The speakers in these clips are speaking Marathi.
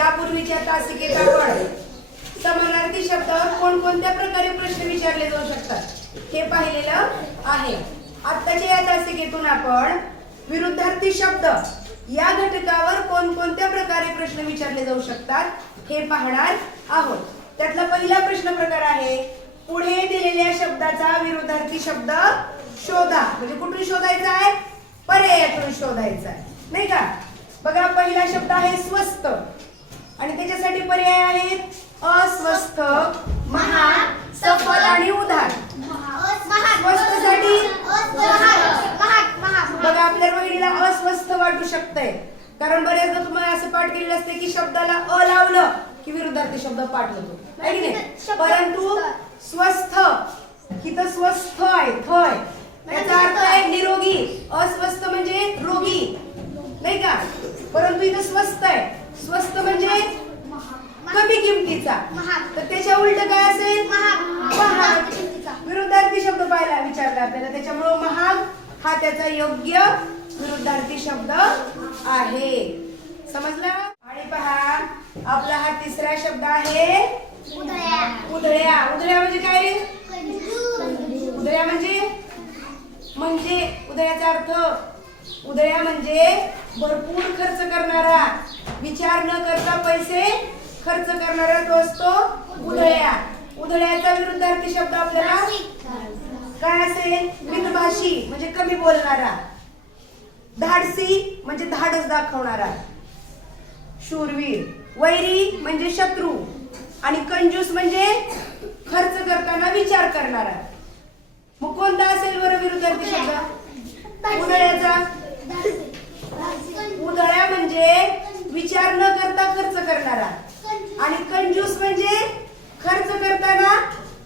यापूर्वीच्या तासिकेत आपण समानार्थी शब्दावर कोणकोणत्या प्रकारे प्रश्न विचारले जाऊ शकतात हे पाहिलेलं आहे। आत्ताच्या या तासिकेतून आपण विरुद्धार्थी शब्द या घटकावर कोणकोणत्या प्रकारे प्रश्न विचारले जाऊ शकतात हे पाहणार आहोत। त्यातला पहिला प्रश्न प्रकार आहे, पुढे दिलेल्या शब्दाचा विरुद्धार्थी शब्द शोधा। म्हणजे कुठून शोधायचा आहे? पर्यायातून शोधायचा आहे, नाही का? बघा, पहिला शब्द आहे स्वस्थ आणि त्याच्यासाठी पर्याय आहेत अस्वस्थ, महाग, सफल आणि उधार। स्वस्थसाठी बघा, आपल्या रोहिणीला अस्वस्थ वाटू शकतंय, कारण बऱ्याचदा तुम्हाला असं पाठ केलेलं असते की शब्दाला अ लावलं की विरुद्धार्थी शब्द पाठ होतो, आहे की नाही? परंतु स्वस्थ इथं स्वस्थ आहे, थय याचा अर्थ आहे निरोगी। अस्वस्थ म्हणजे रोगी, नाही का? परंतु इथं स्वस्थ आहे, स्वस्थ म्हणजे कमी किमतीचा, तर त्याच्या उलट काय असेल? महाग। विरुद्धार्थी शब्द पाहायला विचारला आपल्याला, त्याच्यामुळे महाग हा त्याचा योग्य विरुद्धार्थी शब्द आहे। समजलं? आणि पहा, आपला हा तिसरा शब्द आहे उधळ्या। उधळ्या म्हणजे काय? उधळ्या म्हणजे उधळ्याचा अर्थ, उधळ्या म्हणजे भरपूर खर्च करणारा, विचार न करता पैसे खर्च करणारा तो असतो उधळ्या। उधळ्याचा विरुद्धार्थी शब्द आपल्याला काय असेल? मितभाषी म्हणजे कमी बोलणारा, धाडसी म्हणजे धाडस दाखवणारा, शूरवीर, वैरी म्हणजे शत्रू आणि कंजूस म्हणजे खर्च करताना विचार करणारा। मग कोणता असेल बरं विरुद्धार्थी शब्द? उधळ्याचा। उधळ्या म्हणजे विचार न करता खर्च करणारा आणि कंजूस म्हणजे खर्च करताना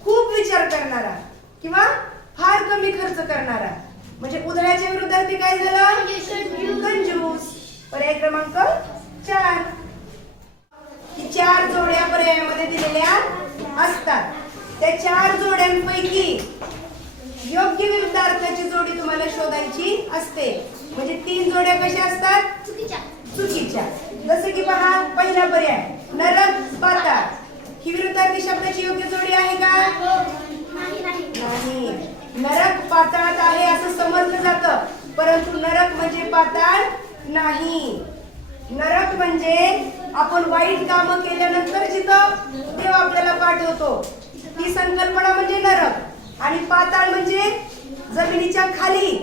खूप विचार करणारा किंवा फार कमी खर्च करणारा। म्हणजे उधळ्याच्या विरुद्धार्थी काय झालं? कंजूस। पर्याय क्रमांक 4। ही 4 जोड्या पर्यायामध्ये दिलेल्या असतात। त्या 4 जोड्यांपैकी योग्य विरुद्धार्थाची जोडी तुम्हाला शोधायची असते। म्हणजे 3 जोड्या कशा असतात? चुकीच्या। जसे की पहा, पहिला पर्याय नरक पाताळ, ही विरुद्धार्थी शब्दाची योग्य जोडी आहे का? नाही। नरक पाताळात आहे असं समजलं जातं, परंतु नरक म्हणजे पाताळ नाही। नरक म्हणजे आपण वाईट कामं केल्यानंतर जिथं देव आपल्याला पाठवतो ती संकल्पना म्हणजे नरक, आणि पाताळ म्हणजे जमिनीच्या खाली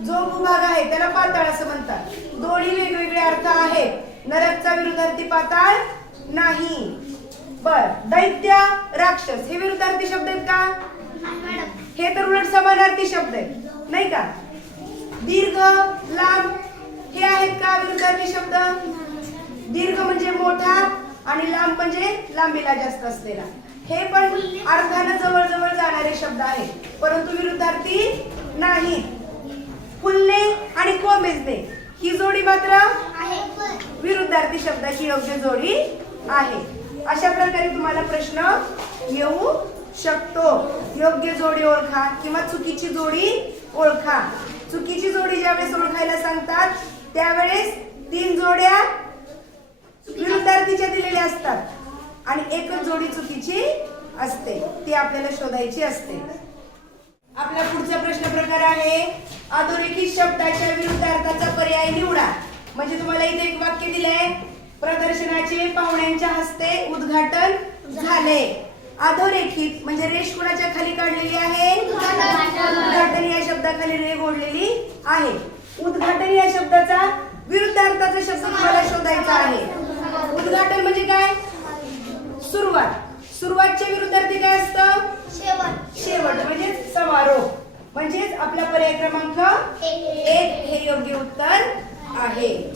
जो भूभाग आहे त्याला पाताळ असं म्हणतात। दोन्ही वेगवेगळे अर्थ आहेत। नरकचा विरुद्धार्थी पाताळ नाही। बर, दैत्य, राक्षस हे विरुद्धार्थी शब्द आहेत का? हे तर उलट समानार्थी शब्द आहेत, नाही का? दीर्घ, लांब हे आहेत का विरुद्धार्थी शब्द? दीर्घ म्हणजे मोठा आणि लांब म्हणजे लांबीला जास्त असलेला। हे पण अर्थानं जवळ जवळ जाणारे शब्द आहेत, परंतु विरुद्धार्थी नाही। फुलणे आणि कोमेजणे ही जोडी मात्र विरुद्धार्थी शब्दाची योग्य जोडी आहे। अशा प्रकारे तुम्हाला प्रश्न येऊ शकतो। योग्य जोडी ओळखा किंवा चुकीची जोडी ओळखा। चुकीची जोडी ज्यावेळेस ओळखायला सांगतात त्यावेळेस 3 जोड्या विरुद्धार्थीच्या दिलेल्या असतात आणि एकच जोडी चुकीची असते, ती आपल्याला शोधायची असते। आपला पुढचा प्रश्न प्रकार आहे, अधोरेखित शब्दाच्या विरुद्धार्थाचा पर्याय निवडा। म्हणजे तुम्हाला इथे एक वाक्य दिलंय, प्रदर्शनाचे पाहुण्यांच्या हस्ते उद्घाटन झाले। अधोरेखित म्हणजे रेष कुणाच्या खाली काढलेली आहे? उद्घाटन या शब्दाखाली रेघ ओढलेली आहे। उद्घाटन या शब्दाचा विरुद्धार्थाचा शब्द तुम्हाला शोधायचा आहे। उद्घाटन म्हणजे काय? सुरुवात। सुरुवातच्या विरुद्धार्थी काय असतं? शेवट म्हणजे समारोप। म्हणजेच आपला पर्याय क्रमांक 1 हे योग्य उत्तर आहे।